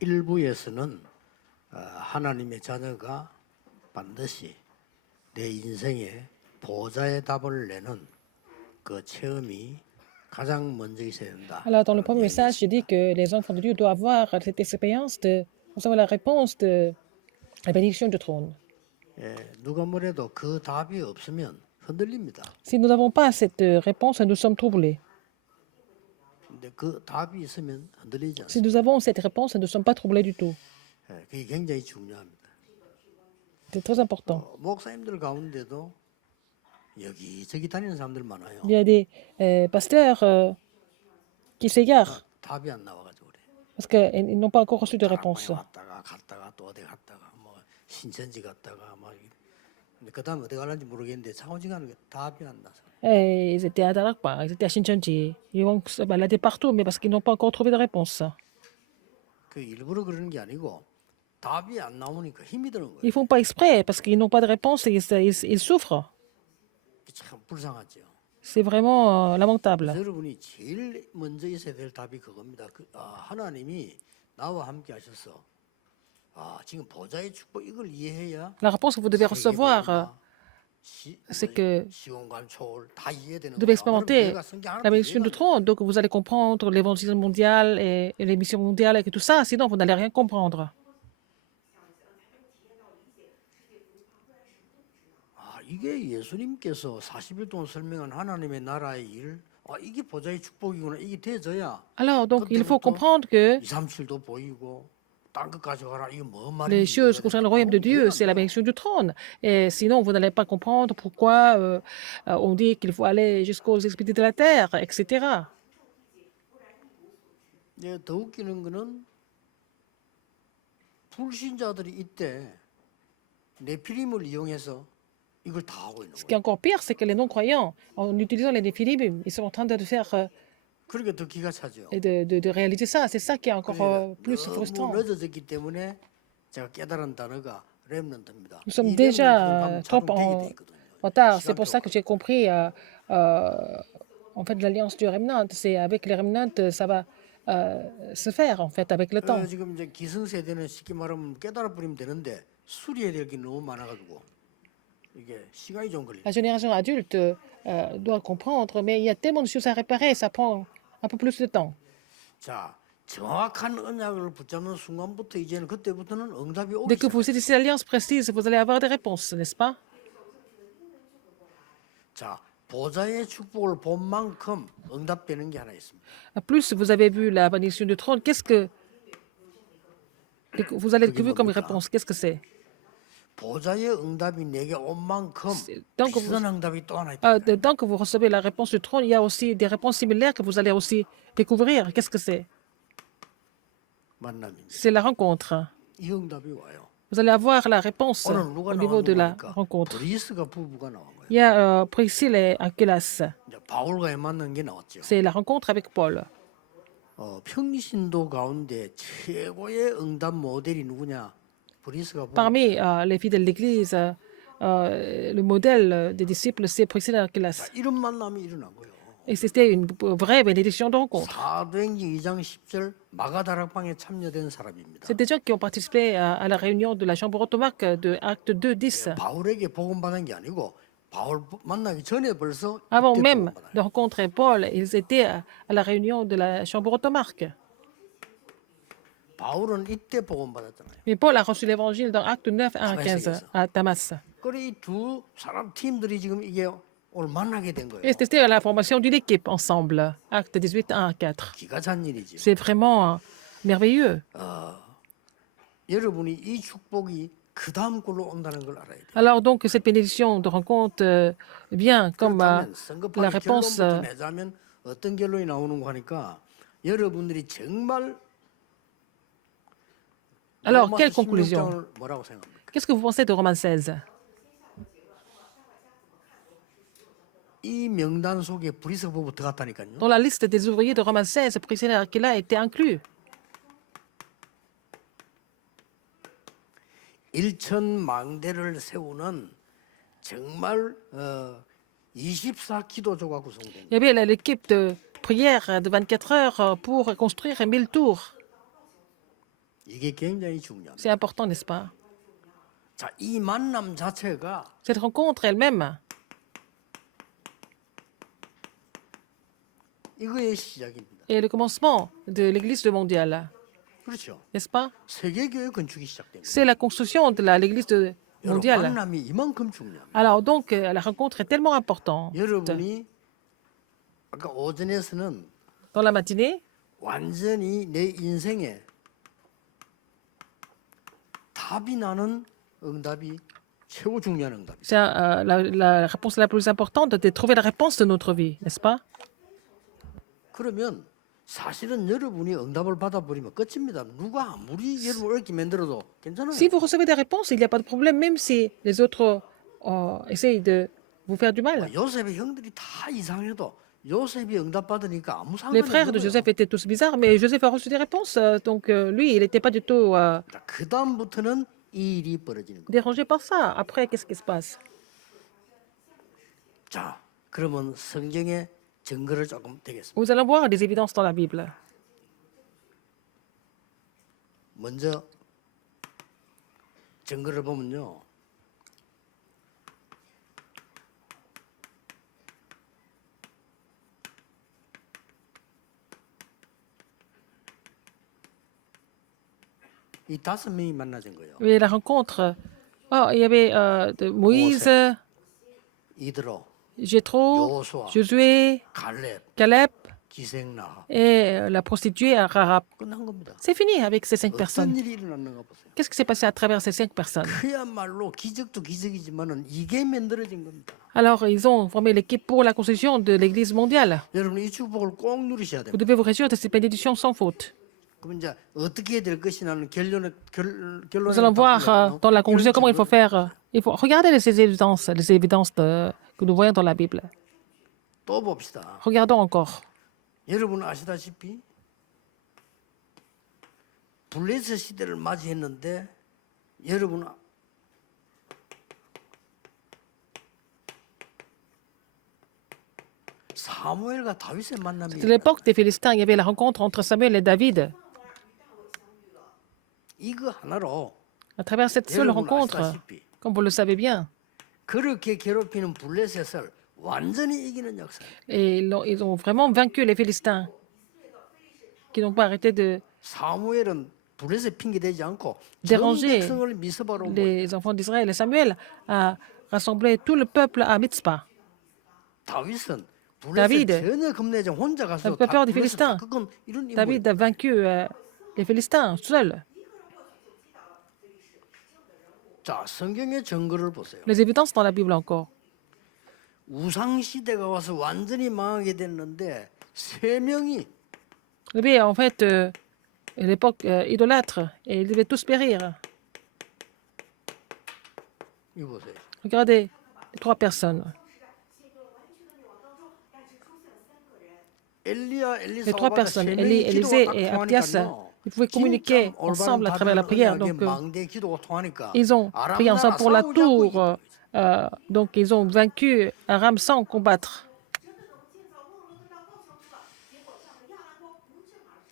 일부에서는 하나님의 자녀가 반드시 내 인생에 보좌의 답을 내는 그 체험이 가장 먼저 있어야 된다. Alors, dans le premier message, j'ai dit que les enfants de Dieu doivent avoir cette expérience de recevoir la réponse de la bénédiction du trône. 누가 뭐래도 그 답이 없으면 흔들립니다. Si nous n'avons pas cette réponse, nous sommes troublés. 근데 그 답이 있으면 흔들리지 Si 않습니다. nous avons cette réponse, nous ne sommes pas troublés du tout. 그게 굉장히 중요합니다. C'est très important. 목사님들 가운데도 여기저기 다니는 사람들 많아요. Il y a des pasteurs qui s'égarent 답이 안 나와가지고 그래. parce qu'ils n'ont pas encore reçu de réponse. 왔다가 갔다가 또 어디 갔다가 뭐 신천지 갔다가 막 근데 그다음 어디 가는지 모르겠는데 창호지가는 답이 안 나서. Et ils étaient à Darakpa, ils étaient à Shincheonji. Ils vont se balader partout, mais parce qu'ils n'ont pas encore trouvé de réponse. 그 일부러 그러는 게 아니고 답이 안 나오니까 힘이 드는 거예요. Ils ne font pas exprès parce qu'ils n'ont pas de réponse et ils souffrent. 참 불쌍하죠. C'est vraiment lamentable. 여러분이 제일 먼저 있어야 될 답이 그겁니다. 하나님이 나와 함께 하셔서 지금 보좌의 축복 이걸 이해해야 La réponse que vous devez recevoir, c'est que 시온관 초월 다 이해되는 vous devez expérimenter la bénédiction du trône. Donc vous allez comprendre l'évangile mondial et les missions mondiales et tout ça. Sinon, vous n'allez rien comprendre. 이게 예수님께서 40일 동안 설명한 하나님의 나라의 일, 이게 보좌의 축복이구나. 이게 돼져야 Alors, donc, il faut comprendre que 2, 3, 7도 보이고 땅 끝까지 가라. 이게 뭐 les 말인지 choses concernant le royaume de Dieu, c'est la bénédiction du trône. Et sinon, vous n'allez pas comprendre pourquoi on dit qu'il faut aller jusqu'aux extrémités de la terre, etc. 더 웃기는 거는 불신자들이 이때 네피림을 이용해서 이걸 다 하고 있는 Ce qui 거예요. est encore pire, c'est que les non-croyants, en utilisant les néphilim, ils sont en train de faire 그러니까 더 기가 차죠. et de réaliser ça. C'est ça qui est encore plus frustrant. 너무 늦어졌기 때문에 제가 깨달은 단어가 렘넌트입니다. Nous sommes 이 déjà 렘넌트는 trop 자동되게 돼 있거든요. retard. C'est pour ça que j'ai compris, en fait, l'alliance du remnant. C'est avec les remnants, ça va se faire, en fait, avec le temps. 지금 이제 기성세대는 쉽게 말하면 깨달아 버리면 되는데 수리해야 될 게 너무 많아가지고 이게 시간이 좀 걸려요. La génération adulte doit comprendre, mais il y a tellement de choses à réparer, ça prend un peu plus de temps. 자, 정확한 언약을 붙잡는 순간부터 이제는 그때부터는 응답이 오기 Dès que vous 시작해요. saisissez l'alliance précise, vous allez avoir des réponses, n'est-ce pas? 자, 보좌의 축복을 본 만큼 응답되는 게 하나 있습니다. Plus vous avez vu la bénédiction du trône, qu'est-ce que vous allez vu comme réponse? Qu'est-ce que c'est? 보좌의 응답이 내게 온 만큼 donc 비슷한 응답이 또 하나 있다. Dès que vous recevez la réponse du trône, il y a aussi des réponses similaires que vous allez aussi découvrir. Qu'est-ce que c'est? 만남입니다. C'est la rencontre. 이 응답이 와요. Vous allez avoir la réponse 오늘 누가 au niveau de la 나왔는가 rencontre. 브리스가 부부가 나온 거예요. Il y a Priscille et Aquilas. 이제 바울과의 만난 게 나왔죠. C'est la rencontre avec Paul. 평신도 가운데 최고의 응답 모델이 누구냐? 브리스가 부부. Parmi les fidèles de l'Église, le modèle des disciples, c'est Priscille et Aquilas. 이런 만남이 일어난 거예요. Et c'était une vraie bénédiction de rencontre. 사도행전 2장 10절 마가다락방에 참여된 사람입니다. C'est des gens qui ont participé à la réunion de la chambre automarque de Acte 2, 10. 바울에게 복음받은 게 아니고 바울 만나기 전에 벌써 Avant 이때 même 복음받아요. de rencontrer Paul, ils étaient à la réunion de la chambre automarque. 바울은 이때 복음받았잖아요. Mais Paul a reçu l'évangile dans Acte 9, 1 à 15 à Damas. 그래 이 두 사람 팀들이 지금 이게 오늘 만나게 된 거예요. Et c'était la formation d'une équipe ensemble. Acte 18, 1 à 4. 기가 찬 일이죠. C'est vraiment merveilleux. 여러분이 이 축복이 그 다음 걸로 온다는 걸 알아야 돼요. Alors donc, cette bénédiction de rencontre vient comme 그렇다면 la 성급하게 réponse. 결론부터 내자면 어떤 결론이 나오는 거 하니까 여러분들이 정말 Alors, 로마서 quelle conclusion? 16장을 뭐라고 생각합니까? Qu'est-ce que vous pensez de Romains 16? 이 명단 속에 브리스 부부 들어갔다니까요. Dans la liste des ouvriers de Romains 16, Priscilla et Aquila étaient inclus. 1,000망대를 세우는 정말 24기도조가 구성된 Il y avait l'équipe de prière de 24 heures pour construire 1000 tours. 이게 굉장히 중요합니다. C'est important, n'est-ce pas? 자, 이 만남 자체가 Cette rencontre elle-même, 이거의 시작입니다. est le commencement de l'Église mondiale, 그렇죠. n'est-ce pas? 세계교회 건축이 시작됩니다. C'est la construction de l'Église 여러분, mondiale. 만남이 이만큼 중요합니다. Alors donc, la rencontre est tellement importante. 여러분이 아까 오전에서는 Dans la matinée, 완전히 내 인생에 답이 나는 응답이 최고 중요한 응답이다. c'est la réponse la plus importante de trouver la réponse de notre vie, n'est-ce pas? 그러면 사실은 여러분이 응답을 받아버리면 끝입니다. 누가 아무리 여러분 어렵게 만들어도 괜찮아요. Si vous recevez des réponses, il n'y a pas de problème, même si les autres essayent de vous faire du mal. 요셉의 형들이 다 이상해도 요셉이 응답 받으니까 아무 Les 상관이 frères de 없는 Joseph 거예요. étaient tous bizarres, mais Joseph a reçu des réponses, donc lui, il n'était pas du tout 그 다음부터는 이 일이 벌어지는 거예요. dérangé par ça. Après, qu'est-ce qui se passe? 자, 그러면 성경의 증거를 조금 되겠습니다. Nous allons voir des évidences dans la Bible. 먼저 증거를 보면요. 이 5명이 만나진 거예요. Et la rencontre, il y avait de Moïse, 이드로, Jéthro, 여호수아, Josué, 갈렙, Caleb 기생나합 et la prostituée Rahab. 끝난 겁니다. C'est fini avec ces 5 어떤 personnes. 일이 일어났는가 보세요. Qu'est-ce qui s'est passé à travers ces 5 personnes? 그야말로 기적도 기적이지만은 이게 만들어진 겁니다. Alors, ils ont formé l'équipe pour la construction de l'Église mondiale. 여러분 이 축복을 꼭 누리셔야 Vous 됩니다. devez vous réjouir de ces bénédictions sans faute. 그럼 이제 어떻게 해야 될 것이냐는 결론에 Nous allons voir dans la conclusion comment il faut faire. Il faut regarder les évidences que nous voyons dans la Bible. 또 봅시다. Regardons encore. 여러분 아시다시피 블레셋 시대를 맞이했는데 여러분 사무엘과 다윗의 만남이 De l'époque des Philistins, il y avait la rencontre entre Samuel et David. 이거 하나로 À travers cette seule 여러분 rencontre, 아시다시피 comme vous le savez bien, 그렇게 괴롭히는 블레셋을 완전히 이기는 역사. et ils ont vraiment vaincu les Philistins, qui n'ont pas arrêté de 사무엘은 블레셋 핑계 대지 않고 전 déranger 백성을 미스바로 모이 les enfants d'Israël. Et Samuel a rassemblé tout le peuple à Mitzpah. 다윗은 블레셋 다비드, 전혀 겁내지 않고 혼자 가서 pas peur des 블레셋 다 Philistins. 그건 이런 인물. David a vaincu les Philistins seul. 자, 성경의 증거를 보세요. Les évidences dans la Bible encore. 우상 시대가 와서 완전히 망하게 됐는데 세 명이 Eh bien, en fait, l'époque idolâtre, et ils devaient tous périr. 이거 보세요. Regardez, les 3 personnes. 엘리야, Les 엘리사, 3 personnes, Élie, Élisée et Abdias, ils pouvaient communiquer ensemble à travers la prière. Donc, ils ont prié ensemble pour la tour. Donc, ils ont vaincu Aram sans combattre.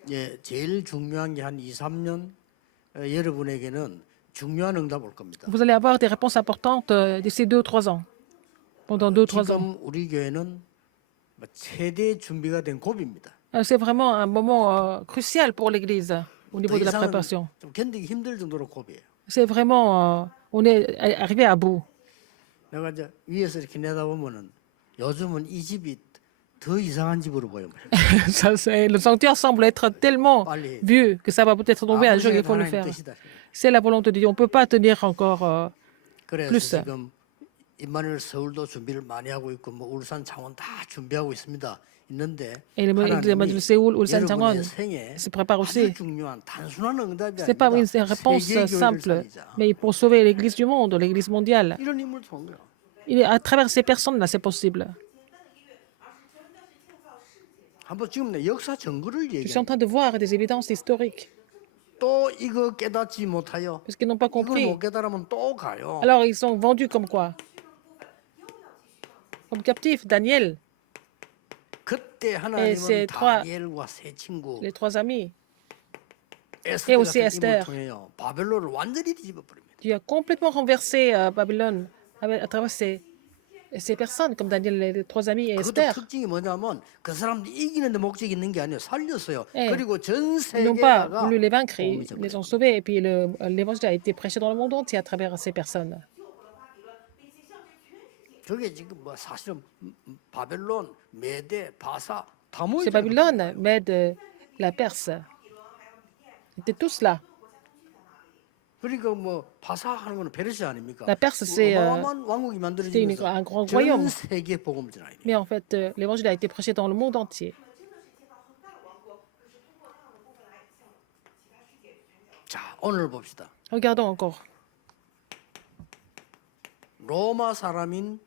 예, 제일 중요한 게 한 2, 3년 여러분에게는 중요한 응답 올 겁니다. Vous allez avoir des réponses importantes d'ici 2 ou 3 ans. Pendant 2 ou 3 ans. 지금 우리 교회는 최대 준비가 된 고비입니다. C'est vraiment un moment crucial pour l'Église au niveau 더 de la 이상은 préparation. 좀 견디기 힘들 정도로 고비예요. C'est vraiment, on est arrivé à bout. 내가 이제 위에서 이렇게 내다보면은 요즘은 이 집이 더 이상한 집으로 보여. Le sanctuaire semble être tellement 빨리 vieux que ça va peut-être tomber un jour, il faut le 하나님 faire. 뜻이다. C'est la volonté de Dieu. On ne peut pas tenir encore 그래서 plus. 지금 임마누엘 서울도 준비를 많이 하고 있고 뭐 울산 창원 다 준비하고 있습니다. 있는데 Et l'église de Séoul, Ulsan, Changon se prépare aussi. Ce n'est pas une réponse simple, mais pour sauver l'Église du monde, l'Église mondiale. À travers ces personnes-là, c'est possible. Je suis en train de voir des évidences historiques. Parce qu'ils n'ont pas compris. Alors, ils sont vendus comme quoi? Comme captifs, Daniel. Et ces les 3 amis, 에스더 aussi 같은 인물을 Esther, 통해요. 바벨론을 완전히 뒤집어 버립니다. qui a complètement renversé Babylone à travers ces personnes, comme Daniel, les trois amis et 그것도 Esther. 특징이 뭐냐면 그 사람들이 이기는 데 목적이 있는 게 아니에요. 살렸어요. Eh, 그리고 전 Ils n'ont pas 세계가 voulu les vaincre, 복음이 ils les 전파돼요. ont sauvés. Et puis l'évangile a été prêché dans le monde entier à travers ces personnes. 저게 지금 뭐 사실은 바벨론, 메대, 바사 다 C'est 모이죠. Babylone, Mède, la Perse. Ils étaient tous là. 그러니까 뭐 바사 하는 거는 페르시아 아닙니까? La Perse, c'est 어마어마한 왕국이 만들어지면서 un grand 전 royaume. 세계 복음을 전하요. Mais en fait, l'évangile a été prêché dans le monde entier. 자, 오늘 봅시다. Regardons encore. 로마 사람인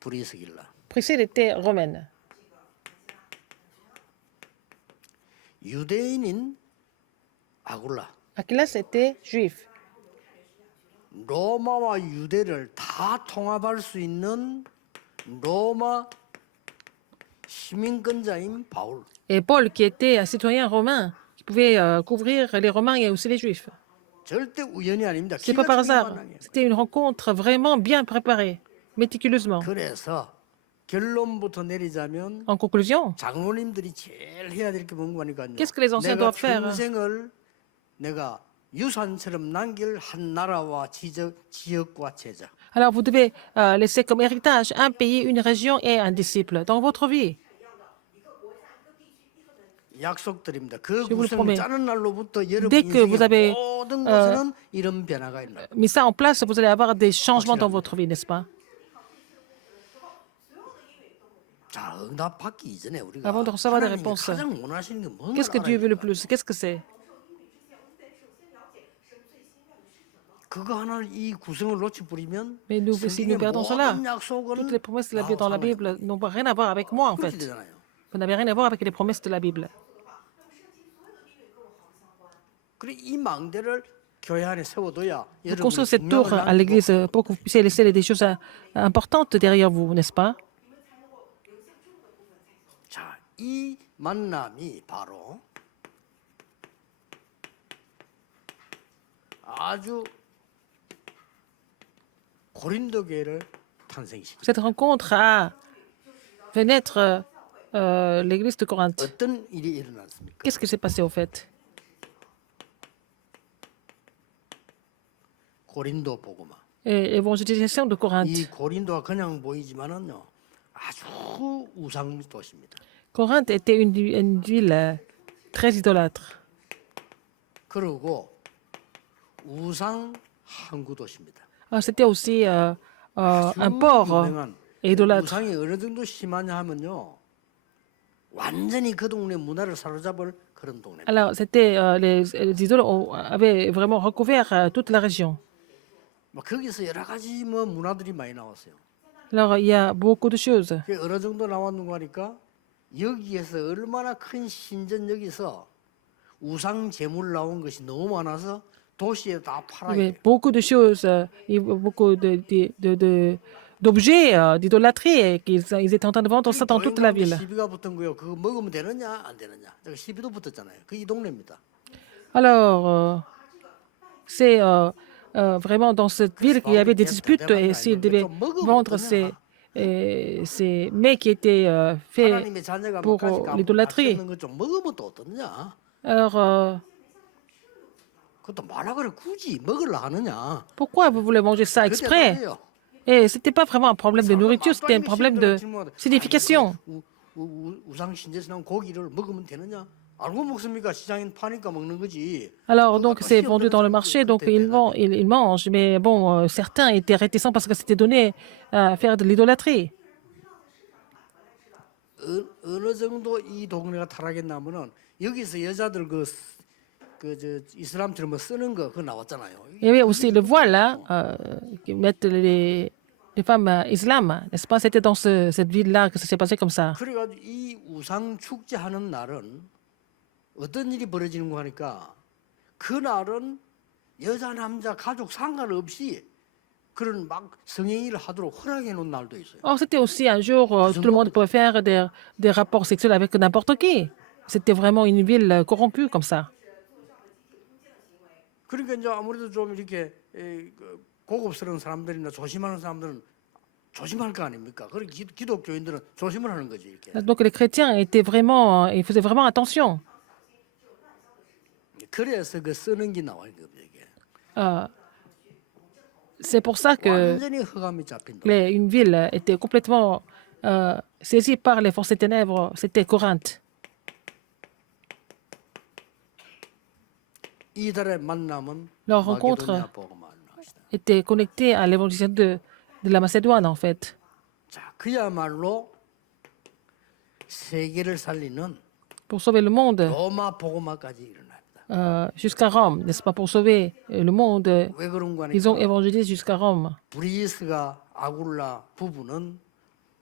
브리스길라, Priscille était romaine. 유대인인 아굴라, Achillas était juif. 로마와 유대를 다 통합할 수 있는 로마 시민권자인 바울. Et Paul, qui était un citoyen romain, qui pouvait couvrir les Romains et aussi les Juifs. 절대 우연이 아닙니다. C'est 기가 pas par 막힌 hasard. 만남이에요. C'était une rencontre vraiment bien préparée, méticuleusement. 그래서 결론부터 내리자면 En conclusion, 장로님들이 제일 해야 될 게 뭔가 하니까요. Qu'est-ce que les anciens 내가 doivent faire? 평생을 내가 유산처럼 남길 한 나라와 지역과 제자. alors vous devez laisser comme héritage un pays, une région et un disciple dans votre vie. 약속드립니다. 그 Je vous le 구성을 promets. 짜는 날로부터 여러분 Dès que vous avez, 인생의 모든 것에는 이런 변화가 일어나요. mis ça en place, vous allez avoir des changements dans votre vie, n'est-ce pas? 자, 응답 받기 이전에 우리가 Avant de recevoir des 하나님이 réponses. 가장 원하시는 게 뭔가 Qu'est-ce que Dieu veut le 알아야 plus? Qu'est-ce que c'est? 그거 하나를 이 구성을 놓치 버리면 Mais nous, si nous perdons cela, 모든 약속은 toutes les promesses de la Bible, dans la 나하고 Bible n'ont rien à voir avec moi, en 그렇게 fait. 되잖아요. Vous n'avez rien à voir avec les promesses de la Bible. 그래 이 망대를 교회 안에 세워둬야 Vous 여러분이 construisez cette tour 중요한 à l'église pour que vous puissiez laisser des choses importantes derrière vous, n'est-ce pas? 자, 이 만남이 바로 아주 고린도 교회를 탄생시켰어요. Cette rencontre a fait naître l'église de Corinthe. 어떤 일이 일어났습니까? Qu'est-ce qui s'est passé au fait? 고린도 복음화. Évangélisation de 이 Corinthe. 고린도가 그냥 보이지만은요, 아주 우상 도시입니다. Corinthe était une ville très idolâtre. 그리고 우상 항구 도시입니다. C'était aussi un port 유명한 idolâtre. 우상이 어느 정도 심하냐 하면요, 완전히 그 동네 문화를 사로잡을 그런 동네입니다. Alors, c'était les idoles avaient vraiment recouvert toute la région. 뭐 거기서 여러 가지 뭐 문화들이 많이 나왔어요. Alors, il y a beaucoup de choses. 그게 어느 정도 나왔는가 하니까 여기에서 얼마나 큰 신전 여기서 우상 제물 나온 것이 너무 많아서 도시에 다 Il y 팔아야 avait 돼요. beaucoup de choses, il y avait beaucoup d'objets d'idolâtrie et ils étaient en train de vendre ça dans toute la ville. 시비가 붙은 거요. 그거 먹으면 되느냐 안 되느냐. 제가 시비도 붙었잖아요. 그 이 동네입니다. Alors, c'est vraiment dans cette ville qu'il y avait des disputes et s'ils devaient vendre ces mets qui étaient faits 하나님의 자녀가 pour 막까지 l'idolâtrie. 없는 거좀 먹으면 또 어떠느냐. Alors, 그것도 말라 그래 굳이 먹으려 하느냐. pourquoi vous voulez manger ça 그때 exprès? 말이에요. Et ce n'était pas vraiment un problème de nourriture, c'était un problème de signification. 우상 신제에서 나온 고기를 먹으면 되느냐? 알고 먹습니까? 시장에 파니까 먹는 거지. Alors, donc, c'est vendu dans le marché, donc ils mangent. Mais bon, certains étaient réticents parce que c'était donné à faire de l'idolâtrie. 어느 정도 이 동네가 타락했냐면은 여기서 여자들 이슬람처럼 뭐 쓰는 거 그거 나왔잖아요. Il y avait aussi le voile, là, qui mettent les femmes islam, n'est-ce pas? C'était dans cette ville-là que ça s'est passé comme ça. 그래가지고 이 우상 축제하는 날은 어떤 일이 벌어지는 거 하니까 그 날은 여자 남자 가족 상관없이 그런 막 성행위를 하도록 허락해 놓은 날도 있어요. Or, c'était aussi un jour où tout le monde pouvait faire des rapports sexuels avec n'importe qui. C'était vraiment une ville corrompue comme ça. 그러니까 이제 아무래도 좀 이렇게 고급스러운 사람들이나 조심하는 사람들은 조심할 거 아닙니까? 그리고 기독교인들은 조심을 하는 거지 이렇게. Donc les chrétiens étaient vraiment, ils faisaient vraiment attention. 그래서 그 쓰는 게 나와요 이게. Euh, c'est pour ça que 완전히 흑암이 잡힌 도. une ville était complètement saisie par les forces des ténèbres. C'était Corinthe. 이달의 만남은 Leur rencontre 마게도냐 복음을 하시다. était connectée à l'évangélisation de la Macédoine, en fait. 자, 그야말로 세계를 살리는 Pour sauver le monde 로마 복음화까지 일어납니다. jusqu'à Rome, n'est-ce pas? Pour sauver le monde, 왜 그런가 ils ont 하니까 évangélisé jusqu'à Rome. 브리스가 아굴라 부부는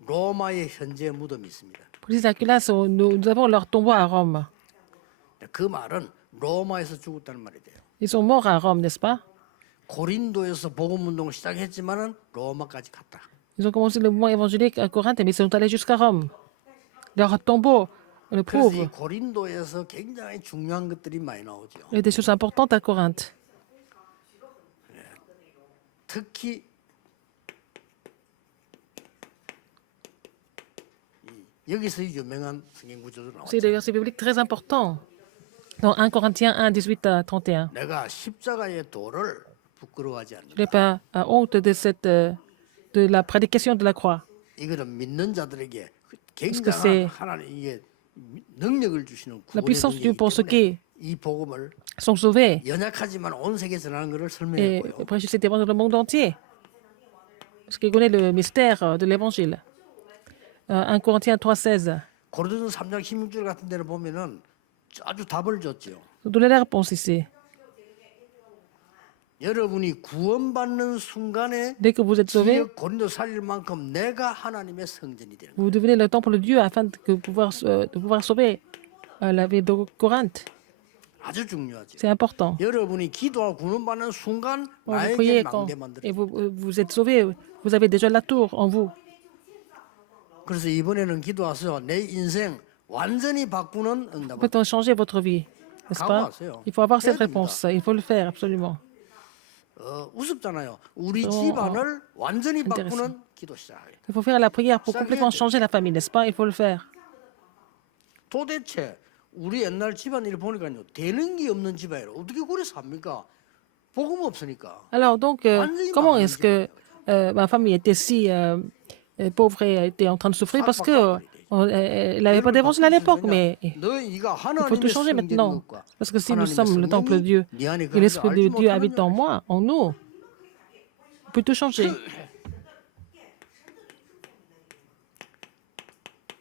로마의 현재 무덤이 있습니다. Pour les Aquilas, nous avons leur tombeau à Rome. 그 말은 로마에서 죽었다는 말이 돼요. Ils sont morts à Rome, n'est-ce pas? 고린도에서 복음 운동을 시작했지만은 로마까지 갔다. Ils ont commencé le mouvement évangélique à Corinthe, mais ils sont allés jusqu'à Rome. Leur tombeau le 그래서 이 prouve. 고린도에서 굉장히 중요한 것들이 많이 나오죠. Il y a des choses importantes à Corinthe. 특히 여기서 유명한 성경 구절도 나와요. C'est des versets bibliques très importants. Dans 1 Corinthiens 1, 18 à 31. 내가 십자가의 도를 부끄러워하지 Je n'ai 않는다. pas honte de la prédication de la croix. 이거는 믿는 자들에게 que 굉장한 c'est 하나님의 능력을 주시는 La 구원의 puissance de Dieu pour ceux 능력이기 qui 때문에 이 복음을 sont sauvés 연약하지만 온 세계에 전하는 것을 et 설명했고요. prêcher cet évangile dans le monde entier. Parce qu'ils connaissent le mystère de l'évangile. 1 Corinthiens 3, 16. 고린도서 3장 16절 같은 데를 보면은 아주 답을 줬죠. Donnez la réponse ici. 여러분이 구원받는 순간에 Dès que vous êtes sauvés, 기업 고린도 살릴 만큼 내가 하나님의 성전이 되는 거예요. vous devenez le temple de Dieu afin de pouvoir sauver la ville de Corinthe. 아주 중요하죠. C'est important. 여러분이 기도하고 구원받는 순간 Quand vous 나에게 priez quand, 망대 et 만들어요. vous êtes sauvés, vous avez déjà la tour en vous. 그래서 이번에는 기도하세요. 내 인생 완전히 바꾸는 응답을. Peut-on changer votre vie, n'est-ce pas? Il faut avoir cette réponse. Il faut le faire, absolument. 우습잖아요. 우리 집안을 완전히 intéressant. 바꾸는 기도 시작해요. Il faut faire la prière pour complètement changer la famille, n'est-ce pas? Il faut le faire. 도대체 우리 옛날 집안일을 보니까요. 되는 게 없는 집안이에요. 어떻게 그래 삽니까? 복음 없으니까. Alors, donc, comment est-ce que ma famille était si pauvre et était en train de souffrir? Parce que elle n'avait pas d'évangile à l'époque, mais il faut tout changer maintenant. Parce que si nous sommes le temple de Dieu et l'Esprit de Dieu habite en moi, en nous, on peut tout changer.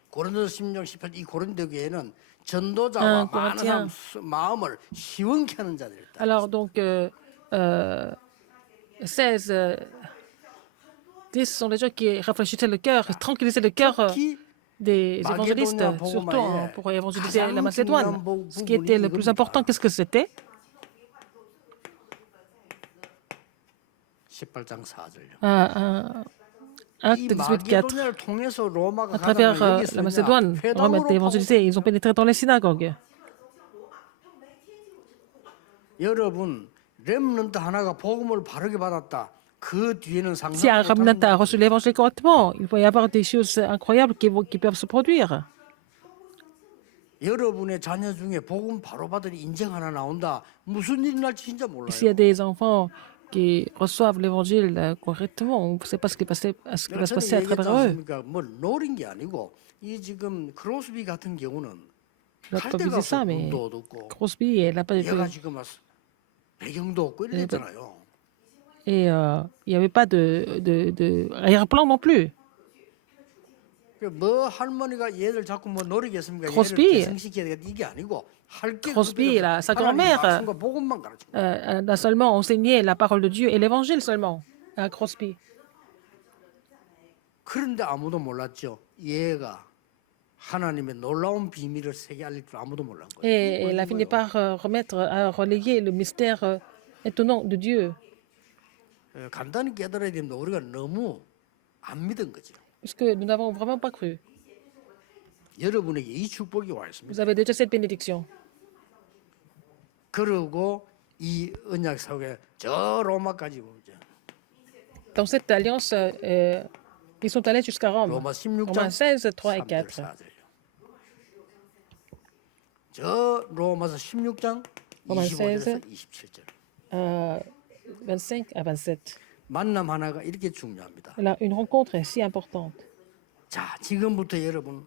고린도서 16, 18 이 고린도 교회는 전도자와 많은 사람 마음을 시원케 하는 자들이다. Alors, donc, 16, 10 sont les gens qui rafraîchissaient le cœur, tranquillisaient le cœur des évangélistes, surtout pour évangéliser la Macédoine. Ce qui était le plus important, qu'est-ce que c'était? 18장 4절요. Acte 18, 4. À travers la Macédoine, Rome a été évangélisée. Ils ont pénétré dans les synagogues. 여러분, 렘넌트 하나가 복음을 바르게 받았다. 그 뒤에는 Si un remnant a reçu l'évangile correctement, il va y avoir des choses incroyables qui peuvent se produire. 여러분의 자녀 중에 복음 바로 받은 인생 하나 나온다. 무슨 일이 날지 진짜 몰라요. S'il y a des enfants qui reçoivent l'évangile correctement, on ne sait pas ce qui va se passer à travers eux. 뭐 노린 게 아니고 이 지금 크로스비 같은 경우는 할 L'autre 데가 disait ça, 없어. mais 돈도 없고 Crosby, elle n'a pas 얘가 지금 막 배경도 없고 이랬잖아요. et il n'y avait pas de arrière-plan non plus. 뭐 할머니가 얘들 자꾸 뭐 노리겠습니까? Crosby. 얘를 개성시켜야 되겠다 이게 아니고 할게 Crosby, sa grand-mère, 복음만 가르쳐. a seulement enseigné la parole de Dieu et l'évangile seulement à Crosby. 그런데 아무도 몰랐죠. 얘가 하나님의 놀라운 비밀을 세계 알릴 줄 아무도 몰란 거예요. Et elle a fini par relayer le mystère étonnant de Dieu. 간단히 깨달아야 됩니다. 우리가 너무 안 믿은 거죠. Parce que nous n'avons vraiment pas cru. 여러분에게 이 축복이 와 Vous 있습니다. avez déjà cette bénédiction. 그리고 이 언약 사회 저 로마까지 보죠. Dans cette alliance, ils sont allés jusqu'à Rome. 로마 16장 Romains 16, 3 et 3절 4. 4절요. 저 로마서 16장 로마 25절에서 27절. 25 à 27. 만남 하나가 이렇게 중요합니다. Là, une rencontre est si importante. 자, 지금부터 여러분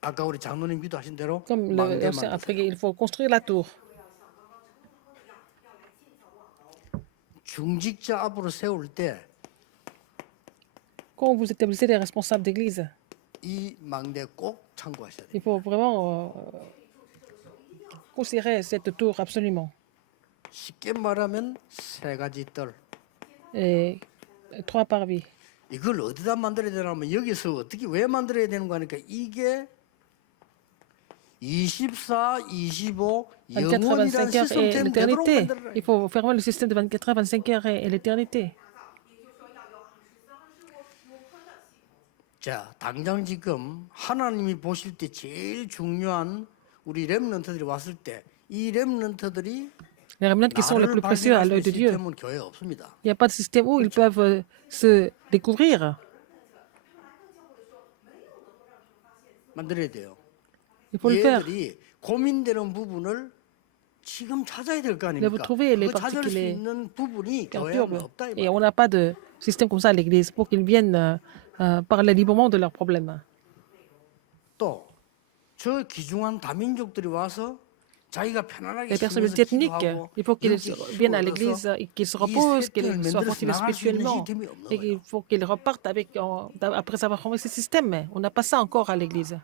아까 우리 장로님 기도하신 대로 Comme 망대 l'ancien a 만드세요. prié, il faut construire la tour. 중직자 앞으로 세울 때 Quand vous établissez des responsables d'église, 이 망대 꼭 참고하셔야 돼요. il faut vraiment considérer cette tour absolument. 쉽게 말하면 세 가지 뜰. Et 3 parvis. 이걸 어디다 만들어야 되냐면 여기서 어떻게 왜 만들어야 되는 거 하니까 이게 24, 25 24 à 영원이라는 25 heures 시스템 et 되면 되도록 l'éternité. 만들어라. Il faut faire le système de 24 heures, 25 heures et l'éternité. 자, 당장 지금 하나님이 보실 때 제일 중요한 우리 렘넌트들이 왔을 때 이 렘넌트들이 Les remnants qui sont les plus précieux à l'œil de Dieu. 시스템은 교회 없습니다. Il n'y a pas de système où ils peuvent se découvrir. 만들어야 돼요. Il faut le faire. 얘들이 고민되는 부분을 지금 찾아야 될 거 Il 아닙니까? faut trouver les 그거 찾을 수 particuliers 있는 부분이 교회에 perturbent. 없다 이 Et 말이에요. on n'a pas de système comme ça à l'église pour qu'ils viennent parler librement de leurs problèmes. 또저 귀중한 다민족들이 와서 자기가 편안하게 Les personnes 쉬면서 ethniques, 기도하고 il faut qu'ils 영적 viennent à 힘을 l'église, 얻어서 qu'ils se reposent, qu'ils 시스템을 soient 만들어서 fortifiés 나갈 수 있는 spirituellement. 시스템이 없는 Et 거예요. il faut qu'ils repartent après avoir formé ce système. On n'a pas ça encore à l'église.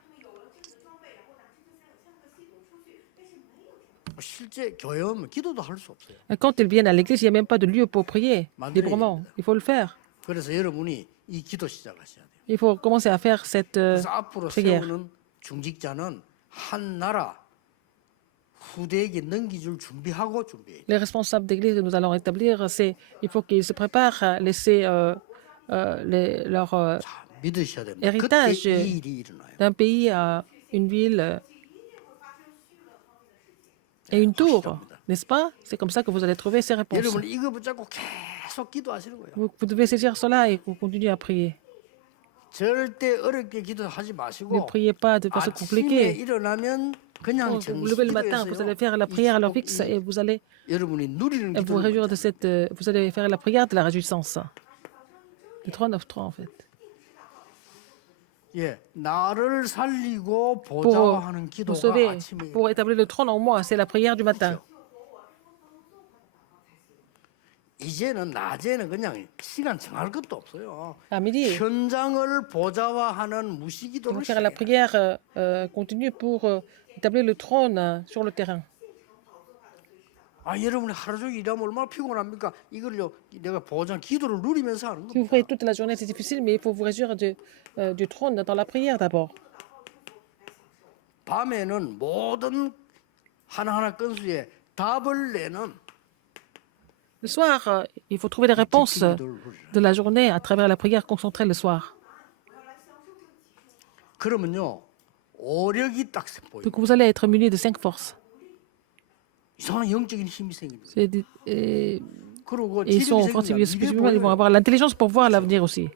실제 교회 오면 기도도 할 수 없어요. Quand ils viennent à l'église, il n'y a même pas de lieu pour prier librement. Il faut le faire. 그래서 여러분이 이 기도 시작하셔야 돼요. Il faut commencer à faire cette 그래서 앞으로 prière. 세우는 중직자는 한 나라 후대에게 넘기줄 준비하고 준비해야 돼요. Les responsables d'église que nous allons établir, il faut qu'ils se préparent à laisser leur 자, 믿으셔야 됩니다. héritage 그때 이 일이 일어나요. d'un pays à une ville et une tour, n'est-ce pas? C'est comme ça que vous allez trouver ces réponses. 여러분 이거 붙잡고 계속 기도하시는 거예요. Vous devez saisir cela et vous continuez à prier. 절대 어렵게 기도하지 Ne 마시고 priez pas de façon 아침에 compliquée. 일어나면 그냥 Quand vous vous levez le matin, vous allez faire la prière à l'heure fixe et vous allez 여러분이 누리는 vous réjouir de cette. Vous allez faire la prière de la réjouissance. Le 3, 9, 3 en fait. 예, 나를 살리고 Pour 보좌하는 vous 기도가 sauver, 아침에 pour établir le trône en moi, c'est la prière du matin. 이제는 낮에는 그냥 시간 정할 것도 없어요. À midi, 현장을 보좌화하는 on 무시기도를 va faire la 시작해요. prière continue pour établir le trône sur le terrain. 아, 여러분이 하루 종일 일하면 얼마나 피곤합니까? 이걸요, 내가 보좌 기도를 누리면서 하는 Si vous 겁니다. priez toute la journée, c'est difficile, mais il faut vous réjouir du trône dans la prière d'abord. 밤에는 모든 하나하나 건수에 답을 내는 Le soir, il faut trouver des réponses 기도를 누리라. de la journée à travers la prière concentrée le soir. 그러면요, 오력이 딱 보여요. Donc vous allez être muni de 5 forces. 이상한 영적인 힘이 생기는 거예요. C'est des- 그리고 Et ils sont 지력이 fortifiés 생기면 미래 spirituellement, ils vont 보여요. avoir l'intelligence pour voir l'avenir aussi.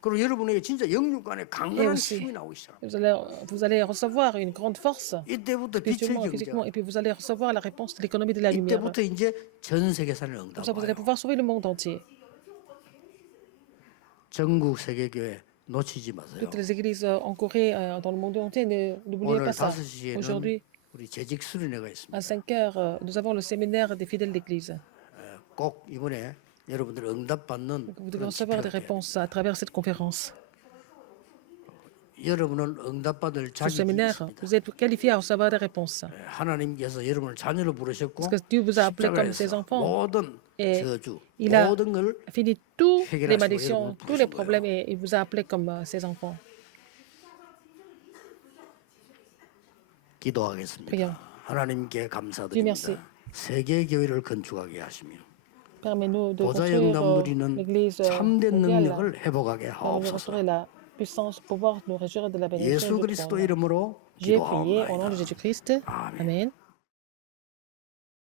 그리고 여러분에게 진짜 영육간에 강건한 aussi. 힘이 나오기 시작합니다. Vous allez recevoir une grande force, 이때부터 빛의 spirituellement et 경제. physiquement, et puis vous allez recevoir la réponse de l'économie de la lumière. 이때부터 이제 전 세계사를 Comme ça, vous allez 응답해요. pouvoir sauver le monde entier. 전국 세계교회 놓치지 마세요. Toutes les églises en Corée, dans le monde entier, n'oubliez 오늘 pas ça. 5시에는 Aujourd'hui, 우리 재직 수련회가 있습니다. à 5 heures, nous avons le séminaire des fidèles d'église. 꼭 이번에 여러분들 응답받는 Vous devez 그런 recevoir des 집회가 돼요. réponses à travers cette conférence. 여러분은 응답받을 Ce 자격이 séminaire, 있습니다. vous êtes qualifié à recevoir des réponses. 하나님께서 여러분을 자녀로 부르셨고 Parce que Dieu vous a appelé comme ses 십자가에서 enfants. 모든 Et 저주, il a 모든 걸 fini tous 해결하시고 les malédictions, 여러분을 tous les 부르신 problèmes, et il vous a appelé comme ses enfants. 기도하겠습니다. Prions. 하나님께 Dieu 감사드립니다. merci. 세계 교회를 건축하게 하시며 Permets-nous de 보좌 construire 영남 누리는 l'Église 참된 mondiale. 능력을 회복하게 Permets-nous de 하옵소서. restaurer puissance, pouvoir nous réjouir de la bénédiction 예수 du 그리스도 trône. 이름으로 J'ai prié au nom de 기도하옵나이다. Jésus-Christ. 아멘. Amen.